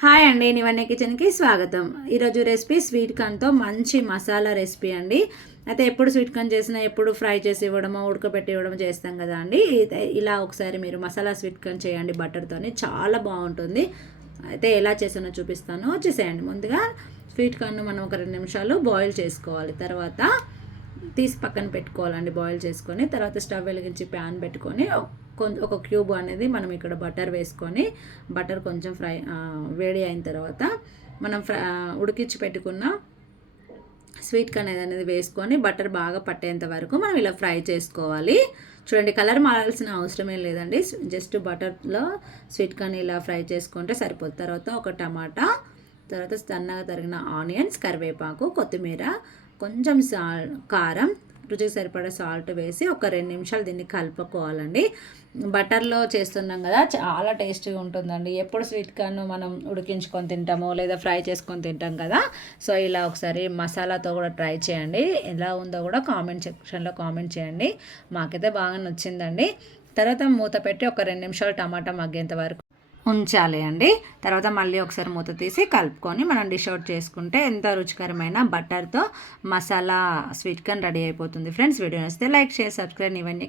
Hi అండి నివన్య కిచెన్కి స్వాగతం. ఈరోజు రెసిపీ స్వీట్ కార్న్తో మంచి మసాలా రెసిపీ అండి. అయితే ఎప్పుడు స్వీట్ కార్న్ చేసినా ఎప్పుడు ఫ్రై చేసి ఇవ్వడమో ఉడకబెట్టి ఇవ్వడమో చేస్తాం కదా అండి. ఇలా ఒకసారి మీరు మసాలా స్వీట్ కార్న్ చేయండి బటర్తోని చాలా బాగుంటుంది. అయితే ఎలా చేసానో చూపిస్తాను. వచ్చేసేయండి ముందుగా స్వీట్ కార్న్ మనం ఒక రెండు నిమిషాలు బాయిల్ చేసుకోవాలి. తర్వాత తీసి పక్కన పెట్టుకోవాలండి బాయిల్ చేసుకొని. తర్వాత స్టవ్ వెలిగించి ప్యాన్ పెట్టుకొని కొంచెం ఒక క్యూబ్ అనేది మనం ఇక్కడ బటర్ వేసుకొని బటర్ కొంచెం ఫ్రై వేడి అయిన తర్వాత మనం ఫ్రై ఉడికించి పెట్టుకున్న స్వీట్ కార్న్ అనేది వేసుకొని బటర్ బాగా పట్టేంత వరకు మనం ఇలా ఫ్రై చేసుకోవాలి. చూడండి కలర్ మారాల్సిన అవసరమే లేదండి. జస్ట్ బటర్లో స్వీట్ కానీ ఇలా ఫ్రై చేసుకుంటే సరిపోతుంది. తర్వాత ఒక టమాటా తర్వాత సన్నగా తరిగిన ఆనియన్స్ కరివేపాకు కొత్తిమీర కొంచెం సాల్ కారం రుచికి సరిపడే సాల్ట్ వేసి ఒక రెండు నిమిషాలు దీన్ని కలుపుకోవాలండి. బటర్లో చేస్తున్నాం కదా చాలా టేస్టీగా ఉంటుందండి. ఎప్పుడు స్వీట్ కార్న్ మనం ఉడికించుకొని తింటామో లేదా ఫ్రై చేసుకొని తింటాం కదా సో ఇలా ఒకసారి మసాలాతో కూడా ట్రై చేయండి. ఎలా ఉందో కూడా కామెంట్ సెక్షన్లో కామెంట్ చేయండి. మాకైతే బాగా నచ్చిందండి. తర్వాత మూత పెట్టి ఒక రెండు నిమిషాలు టమాటా మగ్గేంత వరకు ఉంచాలి అండి. తర్వాత మళ్ళీ ఒకసారి మూత తీసి కలుపుకొని మనం డిష్ అవుట్ చేసుకుంటే ఎంత రుచికరమైన బటర్తో మసాలా స్వీట్ కార్న్ రెడీ అయిపోతుంది. ఫ్రెండ్స్ వీడియో వస్తే లైక్ షేర్ సబ్స్క్రైబ్ ఇవన్నీ